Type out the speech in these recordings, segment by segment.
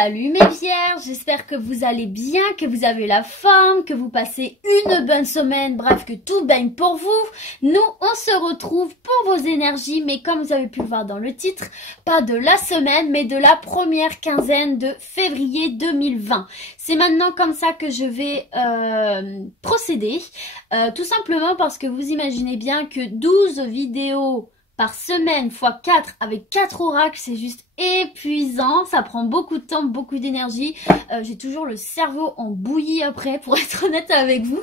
Salut mes vierges, j'espère que vous allez bien, que vous avez la forme, que vous passez une bonne semaine, bref que tout baigne pour vous. Nous, on se retrouve pour vos énergies, mais comme vous avez pu le voir dans le titre, pas de la semaine, mais de la première quinzaine de février 2020. C'est maintenant comme ça que je vais procéder, tout simplement parce que vous imaginez bien que 12 vidéos par semaine x 4 avec 4 oracles, c'est juste épuisant, ça prend beaucoup de temps, beaucoup d'énergie, j'ai toujours le cerveau en bouillie après pour être honnête avec vous,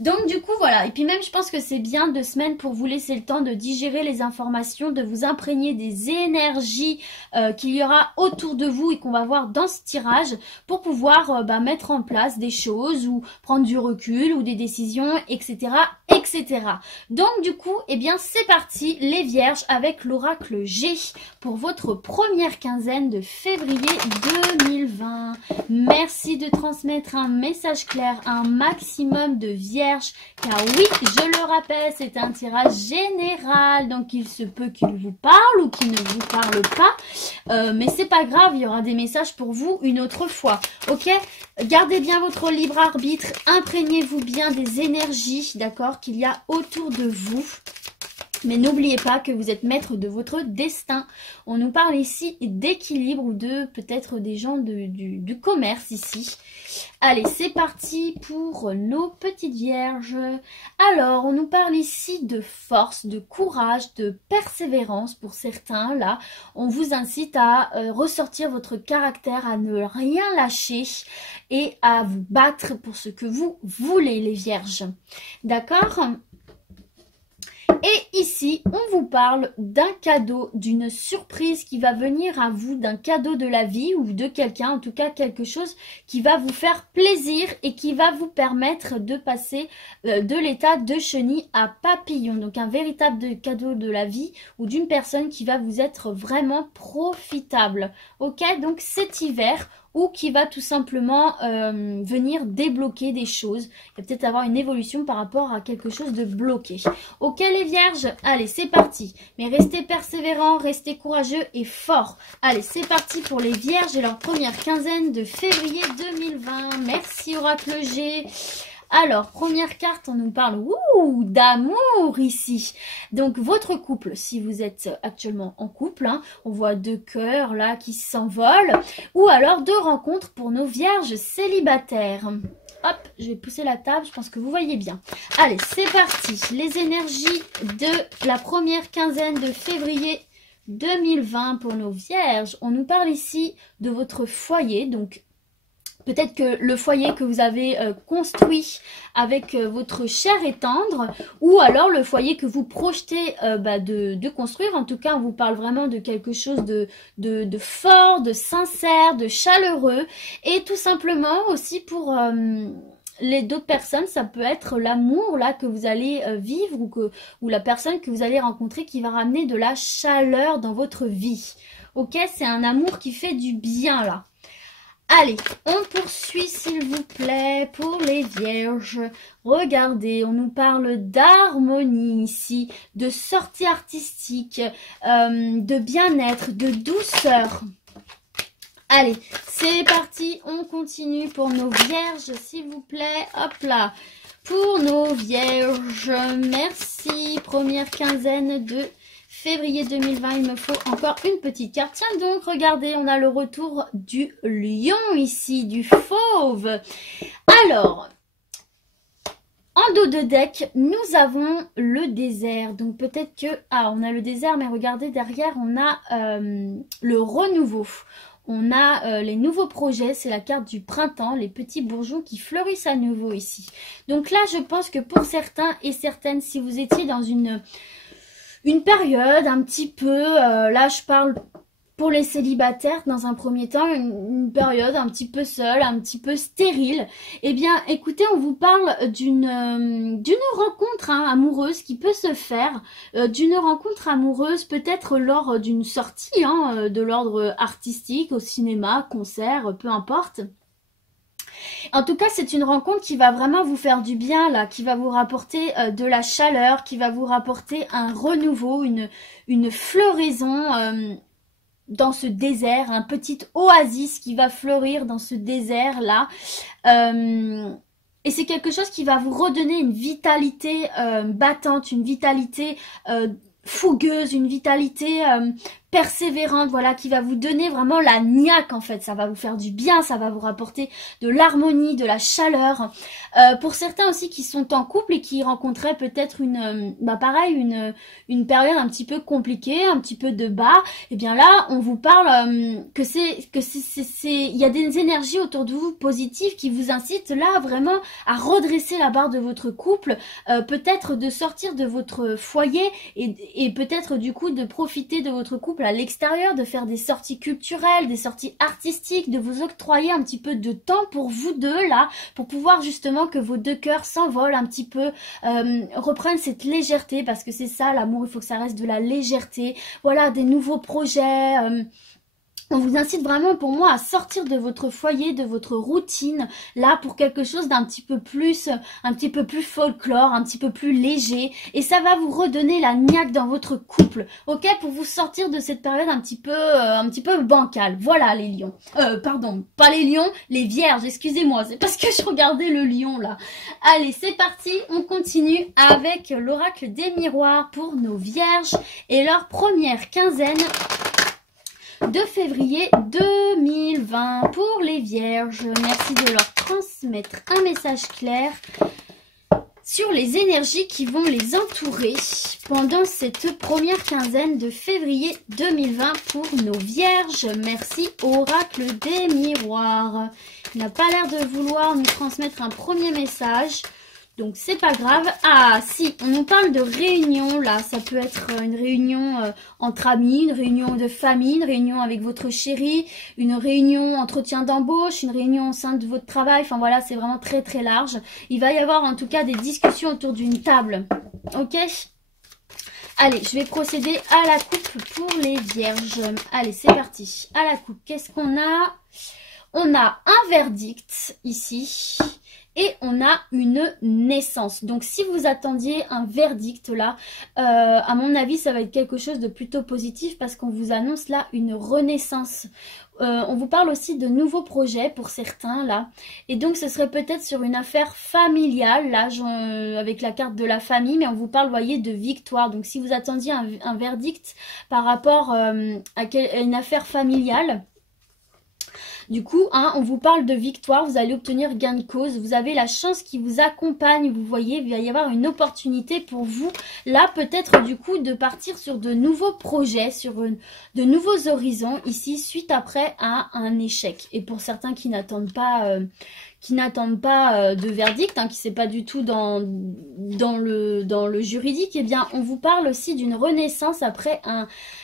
donc du coup voilà, et puis même je pense que c'est bien 2 semaines pour vous laisser le temps de digérer les informations, de vous imprégner des énergies qu'il y aura autour de vous et qu'on va voir dans ce tirage pour pouvoir mettre en place des choses ou prendre du recul ou des décisions, etc. etc. Donc du coup, eh bien c'est parti les vierges avec l'oracle G pour votre première quinzaine de février 2020. Merci de transmettre un message clair à un maximum de vierges, car oui, je le rappelle, c'est un tirage général, donc il se peut qu'il vous parle ou qu'il ne vous parle pas, mais c'est pas grave, il y aura des messages pour vous une autre fois, ok? Gardez bien votre libre arbitre, imprégnez-vous bien des énergies, d'accord, qu'il y a autour de vous. Mais n'oubliez pas que vous êtes maître de votre destin. On nous parle ici d'équilibre ou de peut-être des gens du commerce ici. Allez, c'est parti pour nos petites vierges. Alors, on nous parle ici de force, de courage, de persévérance pour certains. Là, on vous incite à ressortir votre caractère, à ne rien lâcher et à vous battre pour ce que vous voulez, les vierges. D'accord ? Et ici, on vous parle d'un cadeau, d'une surprise qui va venir à vous, d'un cadeau de la vie ou de quelqu'un, en tout cas quelque chose qui va vous faire plaisir et qui va vous permettre de passer de l'état de chenille à papillon. Donc un véritable cadeau de la vie ou d'une personne qui va vous être vraiment profitable. Ok, donc cet hiver, ou qui va tout simplement venir débloquer des choses. Il va peut-être avoir une évolution par rapport à quelque chose de bloqué. Ok les vierges, allez c'est parti. Mais restez persévérants, restez courageux et forts. Allez c'est parti pour les vierges et leur première quinzaine de février 2020. Merci Oracle G. Alors, première carte, on nous parle d'amour ici. Donc, votre couple, si vous êtes actuellement en couple, hein, on voit 2 cœurs là qui s'envolent. Ou alors 2 rencontres pour nos vierges célibataires. Hop, je vais pousser la table, je pense que vous voyez bien. Allez, c'est parti. Les énergies de la première quinzaine de février 2020 pour nos vierges. On nous parle ici de votre foyer, donc peut-être que le foyer que vous avez construit avec votre chair et tendre, ou alors le foyer que vous projetez de construire. En tout cas, on vous parle vraiment de quelque chose de fort, de sincère, de chaleureux. Et tout simplement aussi pour les d'autres personnes, ça peut être l'amour là que vous allez vivre ou la personne que vous allez rencontrer qui va ramener de la chaleur dans votre vie. Ok, c'est un amour qui fait du bien là. Allez, on poursuit s'il vous plaît pour les vierges. Regardez, on nous parle d'harmonie ici, de sortie artistique, de bien-être, de douceur. Allez, c'est parti, on continue pour nos vierges s'il vous plaît. Hop là, pour nos vierges, merci. Première quinzaine de février 2020, il me faut encore une petite carte. Tiens donc, regardez, on a le retour du lion ici, du fauve. Alors, en dos de deck, nous avons le désert. Donc peut-être que... Ah, on a le désert, mais regardez, derrière, on a le renouveau. On a les nouveaux projets, c'est la carte du printemps, les petits bourgeons qui fleurissent à nouveau ici. Donc là, je pense que pour certains et certaines, si vous étiez dans une période un petit peu, là je parle pour les célibataires dans un premier temps, une période un petit peu seule, un petit peu stérile. Eh bien écoutez, on vous parle d'une rencontre amoureuse qui peut se faire, d'une rencontre amoureuse peut-être lors d'une sortie de l'ordre artistique, au cinéma, concert, peu importe. En tout cas, c'est une rencontre qui va vraiment vous faire du bien, là, qui va vous rapporter de la chaleur, qui va vous rapporter un renouveau, une floraison. dans ce désert, un petit oasis qui va fleurir dans ce désert-là. Et c'est quelque chose qui va vous redonner une vitalité battante, une vitalité fougueuse, une vitalité persévérante, voilà, qui va vous donner vraiment la niaque en fait. Ça va vous faire du bien, ça va vous rapporter de l'harmonie, de la chaleur. Pour certains aussi qui sont en couple et qui rencontraient peut-être une période un petit peu compliquée, un petit peu de bas, et bien là on vous parle il y a des énergies autour de vous positives qui vous incitent là vraiment à redresser la barre de votre couple, peut-être de sortir de votre foyer et peut-être du coup de profiter de votre couple à l'extérieur, de faire des sorties culturelles, des sorties artistiques, de vous octroyer un petit peu de temps pour vous deux là, pour pouvoir justement que vos deux cœurs s'envolent un petit peu, reprennent cette légèreté, parce que c'est ça l'amour, il faut que ça reste de la légèreté, voilà, des nouveaux projets. On vous incite vraiment pour moi à sortir de votre foyer, de votre routine, là pour quelque chose d'un petit peu plus folklore, un petit peu plus léger, et ça va vous redonner la niaque dans votre couple, ok, pour vous sortir de cette période un petit peu bancale. Voilà les lions, pardon, pas les lions, les vierges, excusez-moi, c'est parce que je regardais le lion là. Allez, c'est parti, on continue avec l'oracle des miroirs pour nos vierges et leur première quinzaine de février 2020 pour les vierges. Merci de leur transmettre un message clair sur les énergies qui vont les entourer pendant cette première quinzaine de février 2020 pour nos vierges. Merci oracle des miroirs. Il n'a pas l'air de vouloir nous transmettre un premier message. Donc c'est pas grave. Ah si, on nous parle de réunion là, ça peut être une réunion entre amis, une réunion de famille, une réunion avec votre chéri, une réunion entretien d'embauche, une réunion au sein de votre travail, enfin voilà, c'est vraiment très très large. Il va y avoir en tout cas des discussions autour d'une table, ok? Allez, je vais procéder à la coupe pour les vierges. Allez, c'est parti. À la coupe, qu'est-ce qu'on a? On a un verdict ici. Et on a une naissance. Donc si vous attendiez un verdict là, à mon avis ça va être quelque chose de plutôt positif parce qu'on vous annonce là une renaissance. On vous parle aussi de nouveaux projets pour certains là. Et donc ce serait peut-être sur une affaire familiale là, avec la carte de la famille. Mais on vous parle, vous voyez, de victoire. Donc si vous attendiez un verdict par rapport à une affaire familiale, du coup, hein, on vous parle de victoire, vous allez obtenir gain de cause, vous avez la chance qui vous accompagne, vous voyez, il va y avoir une opportunité pour vous, là peut-être du coup de partir sur de nouveaux projets, sur de nouveaux horizons, ici, suite après à un échec. Et pour certains qui n'attendent pas de verdict, hein, qui c'est pas du tout dans le juridique, eh bien on vous parle aussi d'une renaissance après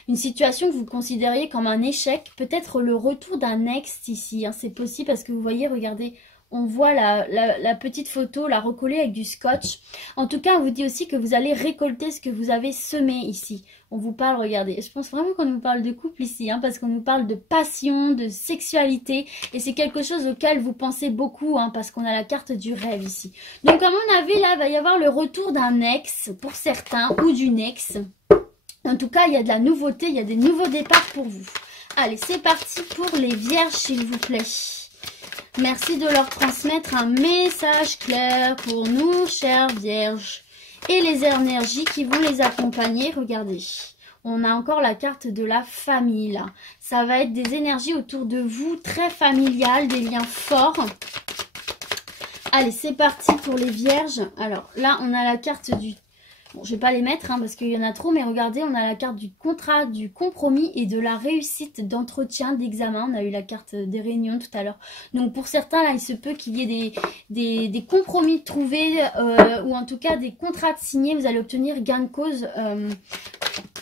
une situation que vous considériez comme un échec, peut-être le retour d'un ex ici, hein, c'est possible parce que vous voyez, regardez, on voit la petite photo, la recollée avec du scotch. En tout cas, on vous dit aussi que vous allez récolter ce que vous avez semé ici. On vous parle, regardez, je pense vraiment qu'on nous parle de couple ici, hein, parce qu'on nous parle de passion, de sexualité. Et c'est quelque chose auquel vous pensez beaucoup, hein, parce qu'on a la carte du rêve ici. Donc, à mon avis, là, il va y avoir le retour d'un ex, pour certains, ou d'une ex. En tout cas, il y a de la nouveauté, il y a des nouveaux départs pour vous. Allez, c'est parti pour les vierges, s'il vous plaît. Merci de leur transmettre un message clair pour nous, chères vierges. Et les énergies qui vont les accompagner, regardez. On a encore la carte de la famille, là. Ça va être des énergies autour de vous, très familiales, des liens forts. Allez, c'est parti pour les vierges. Alors, là, on a la carte du... Bon, je ne vais pas les mettre hein, parce qu'il y en a trop, mais regardez, on a la carte du contrat, du compromis et de la réussite d'entretien, d'examen. On a eu la carte des réunions tout à l'heure. Donc pour certains, là, il se peut qu'il y ait des compromis trouvés ou en tout cas des contrats signés. Vous allez obtenir gain de cause,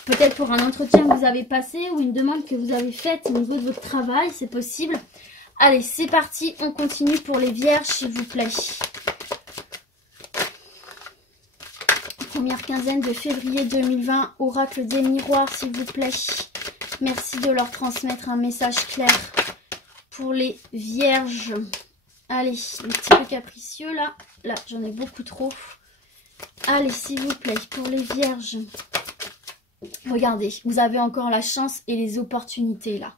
peut-être pour un entretien que vous avez passé ou une demande que vous avez faite au niveau de votre travail, c'est possible. Allez, c'est parti, on continue pour les vierges, s'il vous plaît. Première quinzaine de février 2020, oracle des miroirs, s'il vous plaît. Merci de leur transmettre un message clair pour les vierges. Allez, les petits peu capricieux, là. Là, j'en ai beaucoup trop. Allez, s'il vous plaît, pour les vierges. Regardez, vous avez encore la chance et les opportunités là.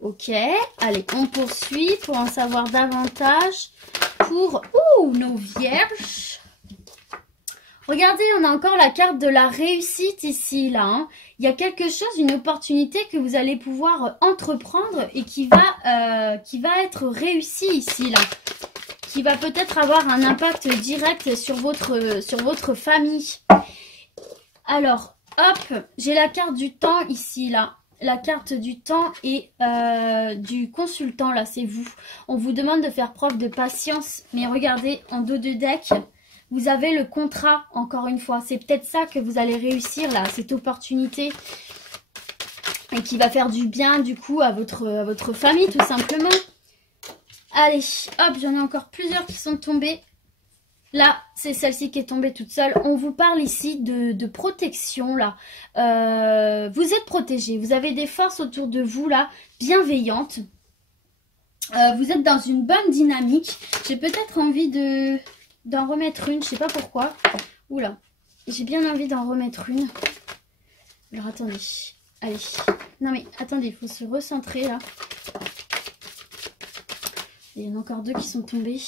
Ok, allez, on poursuit pour en savoir davantage pour nos vierges. Regardez, on a encore la carte de la réussite ici, là. Hein. Il y a quelque chose, une opportunité que vous allez pouvoir entreprendre et qui va être réussie ici, là. Qui va peut-être avoir un impact direct sur votre famille. Alors, hop, j'ai la carte du temps ici, là. La carte du temps et du consultant, là, c'est vous. On vous demande de faire preuve de patience. Mais regardez, en dos de deck, vous avez le contrat, encore une fois. C'est peut-être ça que vous allez réussir, là, cette opportunité. Et qui va faire du bien, du coup, à votre famille, tout simplement. Allez, hop, j'en ai encore plusieurs qui sont tombées. Là, c'est celle-ci qui est tombée toute seule. On vous parle ici de protection, là. Vous êtes protégés. Vous avez des forces autour de vous, là, bienveillantes. Vous êtes dans une bonne dynamique. J'ai peut-être envie d'en remettre une. Je sais pas pourquoi. Oula, j'ai bien envie d'en remettre une. Alors, attendez. Allez. Non, mais attendez, il faut se recentrer, là. Il y en a encore deux qui sont tombés.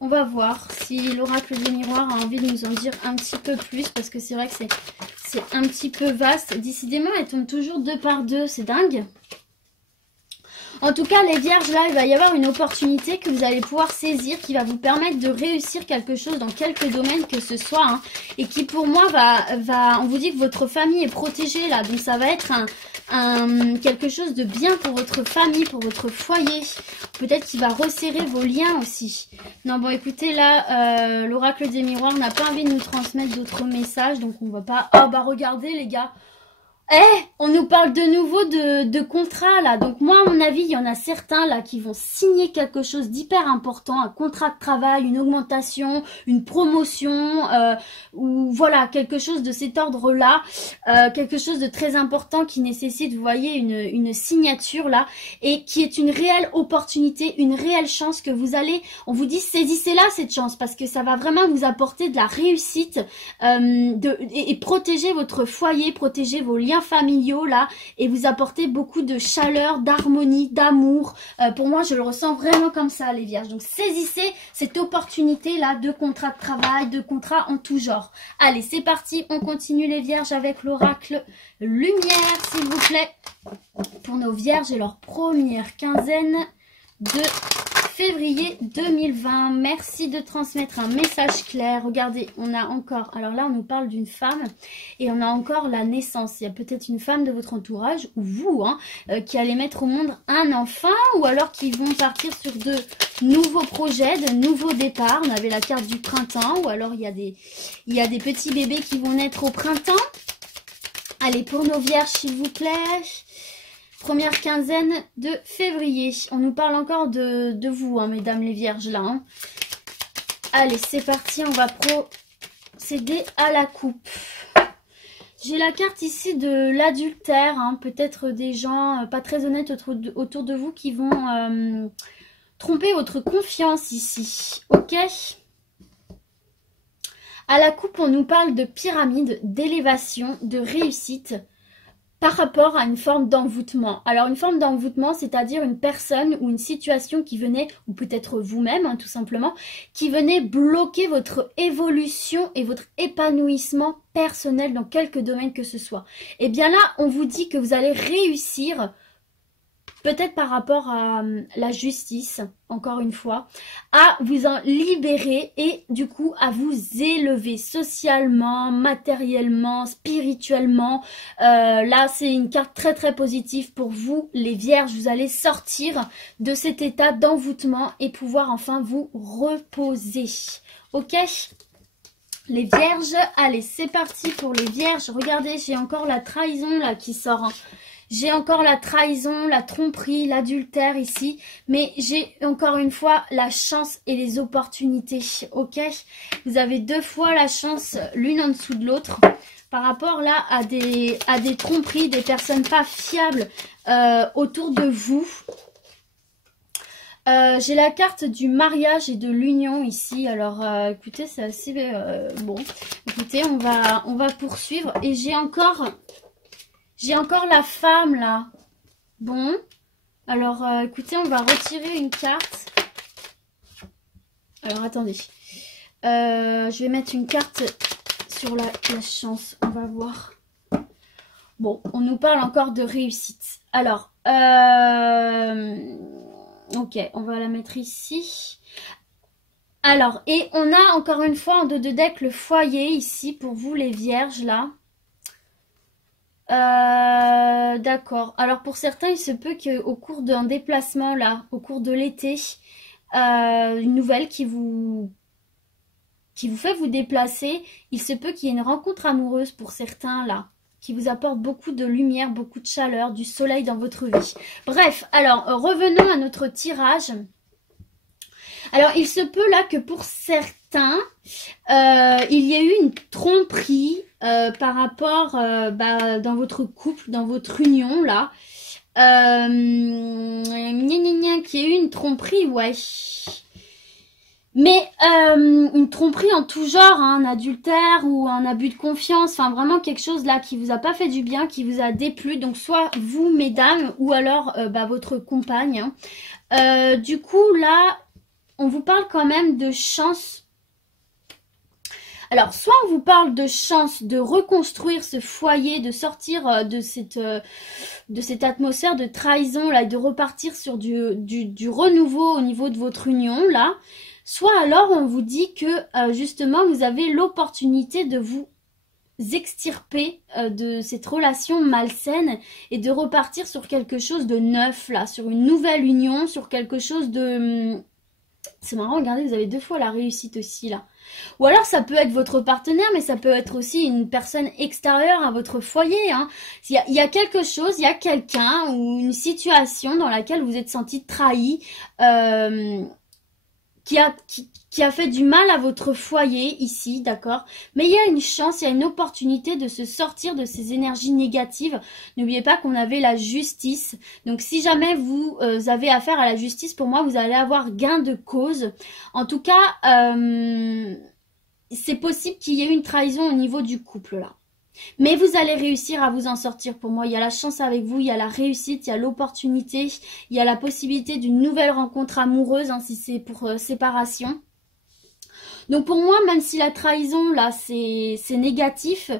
On va voir si l'oracle des miroirs a envie de nous en dire un petit peu plus. Parce que c'est vrai que c'est un petit peu vaste. Décidément, elles tombent toujours deux par deux. C'est dingue. En tout cas, les vierges, là, il va y avoir une opportunité que vous allez pouvoir saisir. Qui va vous permettre de réussir quelque chose dans quelque domaine que ce soit. Hein, et qui, pour moi, on vous dit que votre famille est protégée, là. Donc, ça va être quelque chose de bien pour votre famille, pour votre foyer. Peut-être qu'il va resserrer vos liens aussi. Non, bon, écoutez, là, l'oracle des miroirs n'a pas envie de nous transmettre d'autres messages. Donc, on va pas... Ah, bah, regardez, les gars. On nous parle de nouveau de contrat, là. Donc, moi, à mon avis, il y en a certains, là, qui vont signer quelque chose d'hyper important. Un contrat de travail, une augmentation, une promotion, ou voilà, quelque chose de cet ordre-là. Quelque chose de très important qui nécessite, vous voyez, une signature, là. Et qui est une réelle opportunité, une réelle chance que vous allez... On vous dit, saisissez-la, cette chance, parce que ça va vraiment vous apporter de la réussite et protéger votre foyer, protéger vos liens familiaux là et vous apporter beaucoup de chaleur, d'harmonie, d'amour. Pour moi, je le ressens vraiment comme ça, les vierges. Donc, saisissez cette opportunité là de contrat de travail, de contrat en tout genre. Allez, c'est parti. On continue les vierges avec l'oracle lumière, s'il vous plaît. Pour nos vierges et leur première quinzaine de février 2020. Merci de transmettre un message clair. Regardez, on a encore... Alors là, on nous parle d'une femme et on a encore la naissance. Il y a peut-être une femme de votre entourage ou vous hein, qui allez mettre au monde un enfant ou alors qui vont partir sur de nouveaux projets, de nouveaux départs. On avait la carte du printemps ou alors il y a des petits bébés qui vont naître au printemps. Allez, pour nos vierges, s'il vous plaît... Première quinzaine de février. On nous parle encore de vous, hein, mesdames les vierges, là. Hein. Allez, c'est parti. On va procéder à la coupe. J'ai la carte ici de l'adultère. Hein. Peut-être des gens pas très honnêtes autour de vous qui vont tromper votre confiance ici. Ok ? À la coupe, on nous parle de pyramide, d'élévation, de réussite. Par rapport à une forme d'envoûtement. Alors, une forme d'envoûtement, c'est-à-dire une personne ou une situation qui venait, ou peut-être vous-même, hein, tout simplement, qui venait bloquer votre évolution et votre épanouissement personnel dans quelque domaine que ce soit. Et bien là, on vous dit que vous allez réussir, peut-être par rapport à la justice, encore une fois, à vous en libérer et du coup à vous élever socialement, matériellement, spirituellement. Là, c'est une carte très très positive pour vous, les vierges. Vous allez sortir de cet état d'envoûtement et pouvoir enfin vous reposer. Ok ? Les vierges, allez, c'est parti pour les vierges. Regardez, j'ai encore la trahison là qui sort. Hein. J'ai encore la trahison, la tromperie, l'adultère ici. Mais j'ai encore une fois la chance et les opportunités. Ok ? Vous avez deux fois la chance l'une en dessous de l'autre. Par rapport là à des tromperies, des personnes pas fiables autour de vous. J'ai la carte du mariage et de l'union ici. Alors, écoutez, c'est assez bon. Écoutez, on va poursuivre. Et j'ai encore la femme là. Bon. Alors, écoutez, on va retirer une carte. Alors, attendez. Je vais mettre une carte sur la chance. On va voir. Bon, on nous parle encore de réussite. Alors, ok, on va la mettre ici. Alors, et on a encore une fois en dos de deck le foyer ici pour vous les vierges là. D'accord. Alors pour certains, il se peut qu'au cours d'un déplacement là, au cours de l'été, une nouvelle qui vous fait vous déplacer, il se peut qu'il y ait une rencontre amoureuse pour certains là, qui vous apporte beaucoup de lumière, beaucoup de chaleur, du soleil dans votre vie. Bref, alors revenons à notre tirage. Alors il se peut là que pour certains, il y ait eu une tromperie par rapport dans votre couple, dans votre union là. Qu'il y ait eu une tromperie, ouais. Mais une tromperie en tout genre, hein, un adultère ou un abus de confiance, enfin vraiment quelque chose là qui vous a pas fait du bien, qui vous a déplu, donc soit vous mesdames ou alors votre compagne. Hein. Du coup là, on vous parle quand même de chance. Alors soit on vous parle de chance de reconstruire ce foyer, de sortir de cette atmosphère de trahison là, et de repartir sur du renouveau au niveau de votre union là. Soit alors on vous dit que justement vous avez l'opportunité de vous extirper de cette relation malsaine et de repartir sur quelque chose de neuf là, sur une nouvelle union, sur quelque chose de... C'est marrant, regardez, vous avez 2 fois la réussite aussi là. Ou alors ça peut être votre partenaire, mais ça peut être aussi une personne extérieure à votre foyer. Hein. Il y a quelque chose, il y a quelqu'un ou une situation dans laquelle vous êtes senti trahi, qui a fait du mal à votre foyer ici, d'accord? Mais il y a une chance, il y a une opportunité de se sortir de ces énergies négatives. N'oubliez pas qu'on avait la justice. Donc si jamais vous avez affaire à la justice, pour moi, vous allez avoir gain de cause. En tout cas, c'est possible qu'il y ait une trahison au niveau du couple là. Mais vous allez réussir à vous en sortir pour moi. Il y a la chance avec vous, il y a la réussite, il y a l'opportunité, il y a la possibilité d'une nouvelle rencontre amoureuse hein, si c'est pour séparation. Donc pour moi, même si la trahison là c'est négatif,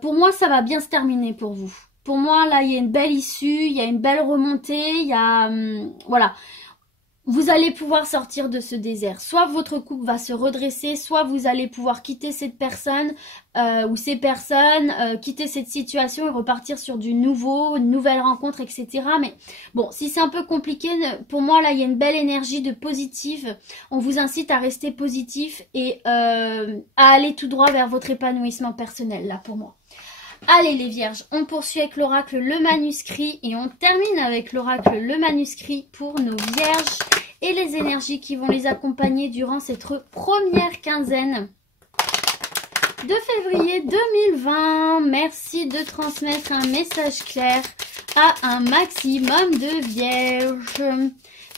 pour moi ça va bien se terminer pour vous. Pour moi là il y a une belle issue, il y a une belle remontée, il y a... voilà. Vous allez pouvoir sortir de ce désert. Soit votre couple va se redresser, soit vous allez pouvoir quitter cette personne ou ces personnes, quitter cette situation et repartir sur du nouveau, une nouvelle rencontre, etc. Mais bon, si c'est un peu compliqué, pour moi, là, il y a une belle énergie de positive. On vous incite à rester positif et à aller tout droit vers votre épanouissement personnel, là, pour moi. Allez les vierges, on poursuit avec l'oracle le manuscrit et on termine avec l'oracle le manuscrit pour nos vierges et les énergies qui vont les accompagner durant cette première quinzaine de février 2020. Merci de transmettre un message clair à un maximum de vierges.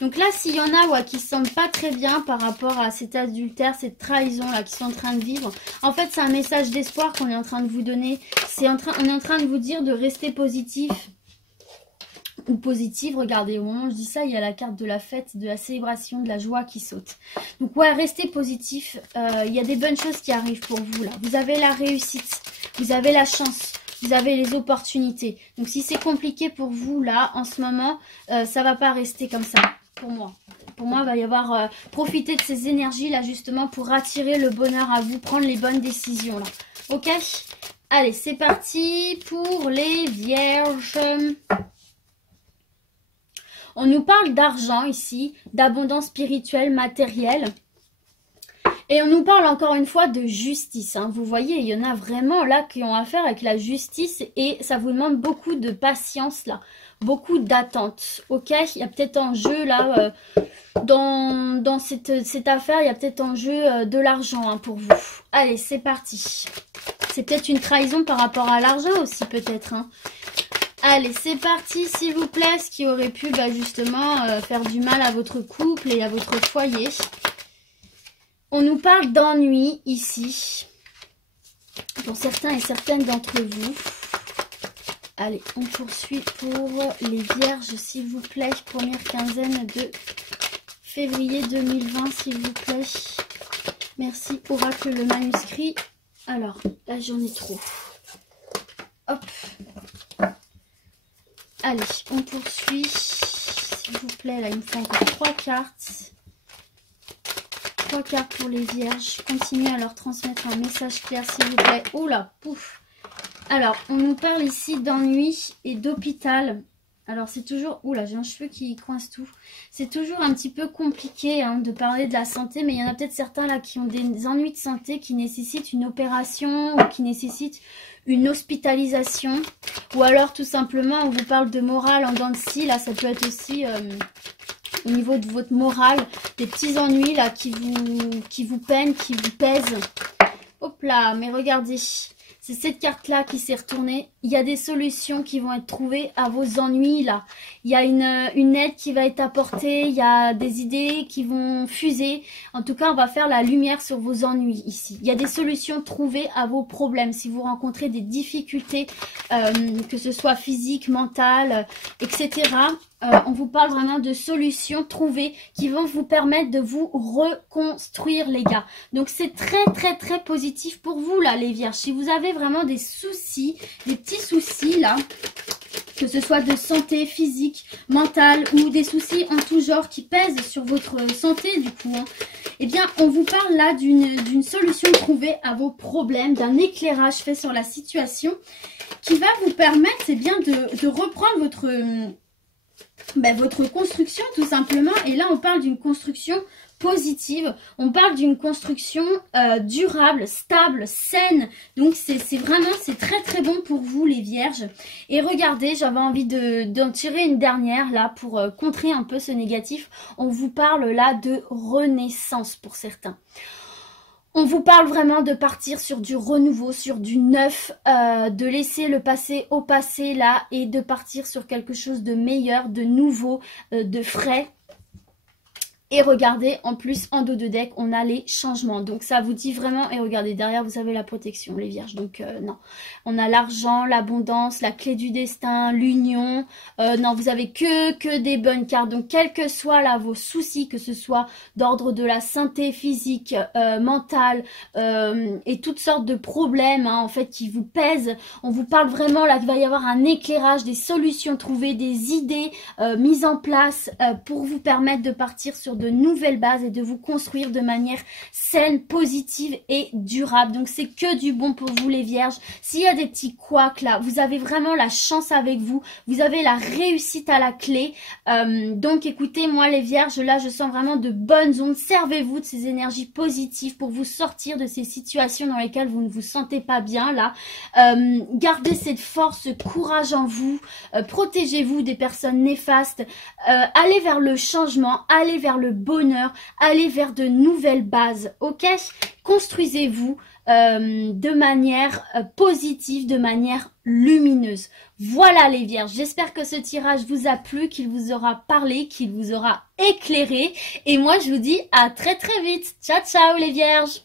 Donc là, s'il y en a qui se sentent pas très bien par rapport à cet adultère, cette trahison là qu'ils sont en train de vivre, en fait, c'est un message d'espoir qu'on est en train de vous donner. On est en train de vous dire de rester positif ou positive. Regardez, au moment où je dis ça, il y a la carte de la fête, de la célébration, de la joie qui saute. Donc ouais, restez positif. Il y a des bonnes choses qui arrivent pour vous là. Vous avez la réussite, vous avez la chance. Vous avez les opportunités. Donc si c'est compliqué pour vous là, en ce moment, ça va pas rester comme ça. Pour moi. Pour moi, il va y avoir... profiter de ces énergies-là, justement, pour attirer le bonheur à vous, prendre les bonnes décisions, là. Ok? Allez, c'est parti pour les vierges. On nous parle d'argent, ici, d'abondance spirituelle, matérielle. Et on nous parle encore une fois de justice. Hein. Vous voyez, il y en a vraiment, là, qui ont affaire avec la justice. Et ça vous demande beaucoup de patience, là. Beaucoup d'attente, ok? Il y a peut-être en jeu là, dans cette affaire, il y a peut-être en jeu de l'argent hein, pour vous. Allez, c'est parti. C'est peut-être une trahison par rapport à l'argent aussi peut-être. Hein. Allez, c'est parti, s'il vous plaît, ce qui aurait pu justement faire du mal à votre couple et à votre foyer. On nous parle d'ennui ici, pour certains et certaines d'entre vous. Allez, on poursuit pour les vierges, s'il vous plaît, première quinzaine de février 2020, s'il vous plaît. Merci, oracle, le manuscrit. Alors, là, j'en ai trop. Hop. Allez, on poursuit. S'il vous plaît, là, il me faut encore 3 cartes. 3 cartes pour les vierges. Continuez à leur transmettre un message clair, s'il vous plaît. Oula, pouf. Alors, on nous parle ici d'ennui et d'hôpital. Alors, c'est toujours... Oula, j'ai un cheveu qui coince tout. C'est toujours un petit peu compliqué de parler de la santé, mais il y en a peut-être certains là qui ont des ennuis de santé qui nécessitent une opération ou qui nécessitent une hospitalisation. Ou alors, tout simplement, on vous parle de morale en dents de scie. Là, ça peut être aussi... au niveau de votre morale, des petits ennuis là qui vous peinent, qui vous pèsent. Hop là, mais regardez... C'est cette carte-là qui s'est retournée. Il y a des solutions qui vont être trouvées à vos ennuis, là. Il y a une aide qui va être apportée. Il y a des idées qui vont fuser. En tout cas, on va faire la lumière sur vos ennuis ici. Il y a des solutions trouvées à vos problèmes. Si vous rencontrez des difficultés, que ce soit physiques, mentales, etc., on vous parle vraiment de solutions trouvées qui vont vous permettre de vous reconstruire, les gars. Donc, c'est très, très, très positif pour vous, là, les vierges. Si vous avez vraiment des soucis, des petits soucis, là, que ce soit de santé physique, mentale ou des soucis en tout genre qui pèsent sur votre santé, du coup, eh bien, on vous parle là d'une solution trouvée à vos problèmes, d'un éclairage fait sur la situation qui va vous permettre, eh bien, de reprendre votre construction tout simplement. Et là on parle d'une construction positive, on parle d'une construction durable, stable, saine. Donc c'est vraiment, c'est très très bon pour vous les vierges. Et regardez, j'avais envie d'en tirer une dernière là pour contrer un peu ce négatif. On vous parle là de renaissance pour certains. On vous parle vraiment de partir sur du renouveau, sur du neuf, de laisser le passé au passé là et de partir sur quelque chose de meilleur, de nouveau, de frais. Et regardez, en plus, en dos de deck, on a les changements. Donc, ça vous dit vraiment... Et regardez, derrière, vous avez la protection, les vierges. Donc, non. On a l'argent, l'abondance, la clé du destin, l'union. Non, vous avez que des bonnes cartes. Donc, quels que soient là vos soucis, que ce soit d'ordre de la santé physique, mentale, et toutes sortes de problèmes, en fait, qui vous pèsent. On vous parle vraiment, là, qu'il va y avoir un éclairage, des solutions trouvées, des idées mises en place pour vous permettre de partir sur de nouvelles bases et de vous construire de manière saine, positive et durable. Donc c'est que du bon pour vous les vierges. S'il y a des petits couacs là, vous avez vraiment la chance avec vous. Vous avez la réussite à la clé. Donc écoutez, moi les vierges, là je sens vraiment de bonnes ondes. Servez-vous de ces énergies positives pour vous sortir de ces situations dans lesquelles vous ne vous sentez pas bien là. Gardez cette force, ce courage en vous. Protégez-vous des personnes néfastes. Allez vers le changement, allez vers le bonheur, allez vers de nouvelles bases, ok? Construisez-vous de manière positive, de manière lumineuse. Voilà les vierges, j'espère que ce tirage vous a plu, qu'il vous aura parlé, qu'il vous aura éclairé. Et moi je vous dis à très très vite. Ciao ciao les vierges!